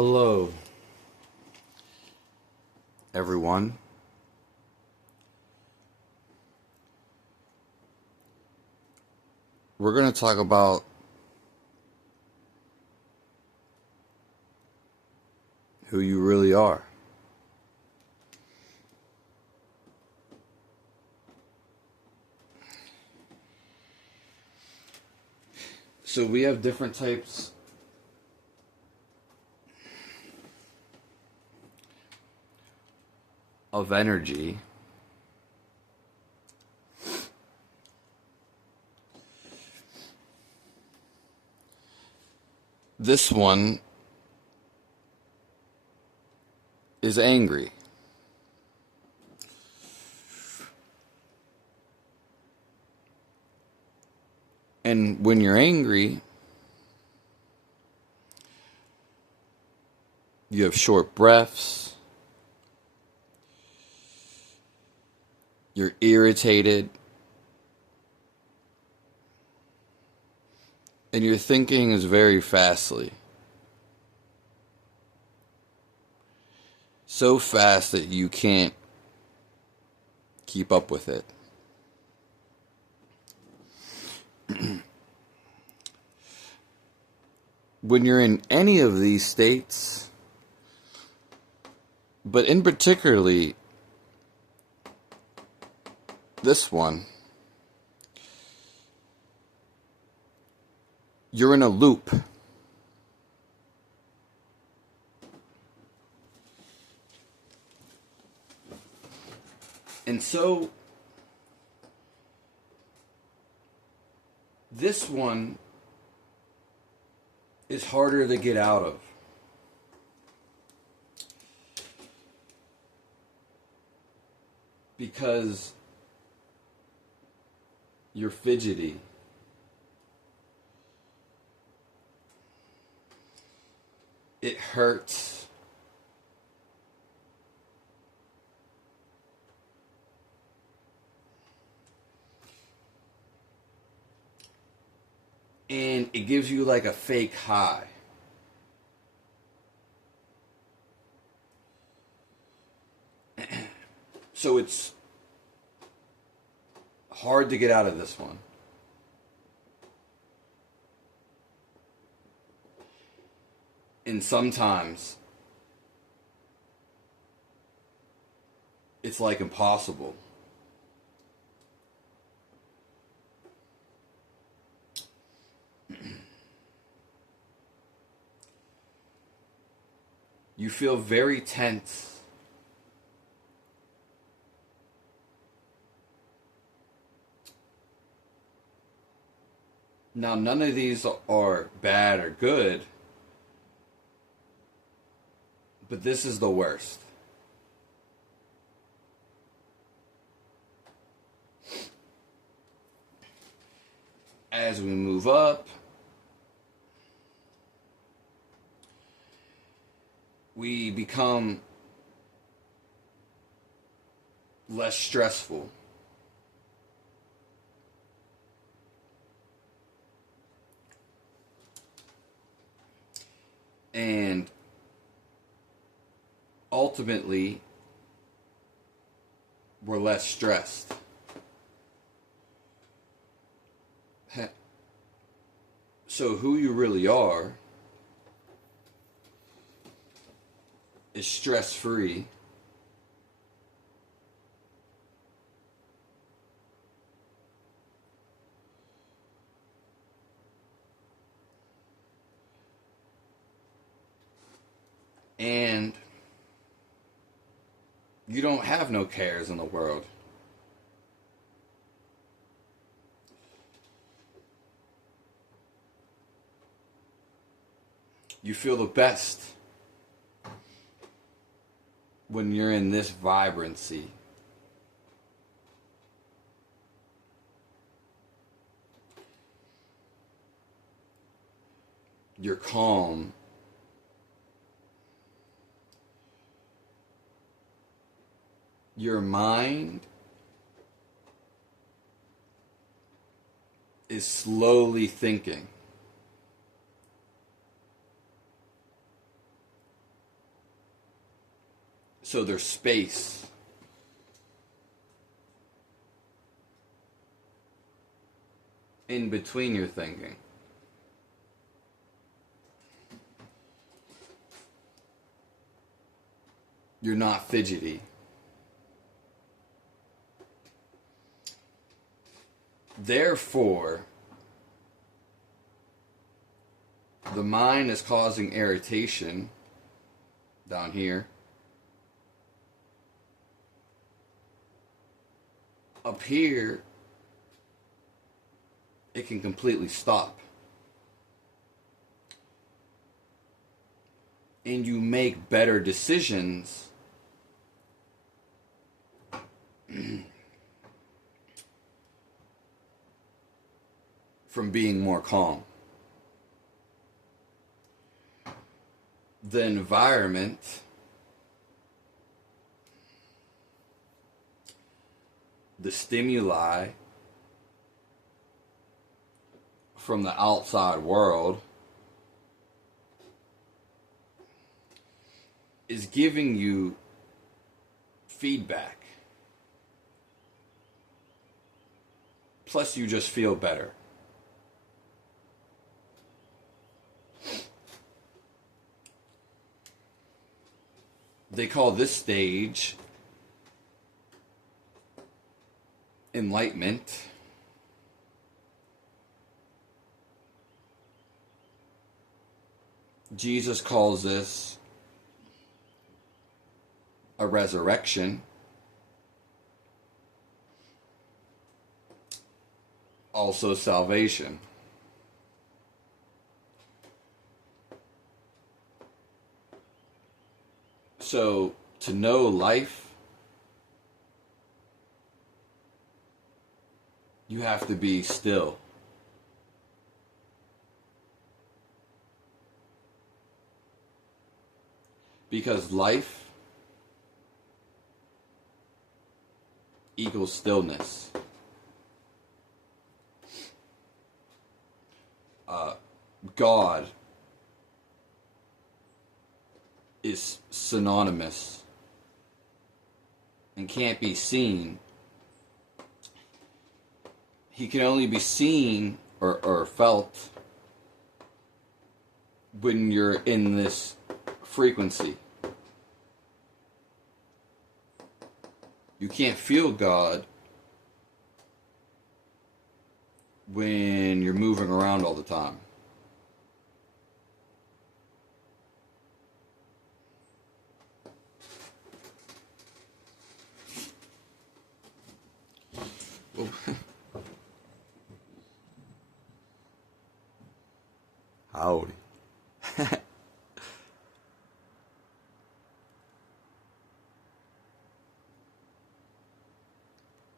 Hello, everyone. We're going to talk about who you really are. So we have different types of energy. This one is angry. And when you're angry, you have short breaths, you're irritated, and your thinking is very fastly. So fast that you can't keep up with it. When you're in any of these states, but in particularly this one, you're in a loop. And so this one is harder to get out of. Because you're fidgety. It hurts. And it gives you like a fake high. So it's hard to get out of this one. And sometimes it's like impossible. You feel very tense. Now, none of these are bad or good, but this is the worst. As we move up, we become less stressful. And ultimately, we're less stressed. So who you really are is stress-free. And you don't have no cares in the world. You feel the best when you're in this vibrancy. You're calm. Your mind is slowly thinking. So there's space. In between your thinking. You're not fidgety. Therefore, the mind is causing irritation down here. Up here, it can completely stop. And you make better decisions from being more calm. The environment the stimuli from the outside world is giving you feedback. Plus, you just feel better. They call this stage enlightenment. Jesus calls this a resurrection. Also salvation. So, to know life, you have to be still. Because life equals stillness. God is synonymous and can't be seen. He can only be seen or felt when you're in this frequency. You can't feel God when you're moving around all the time. Howdy.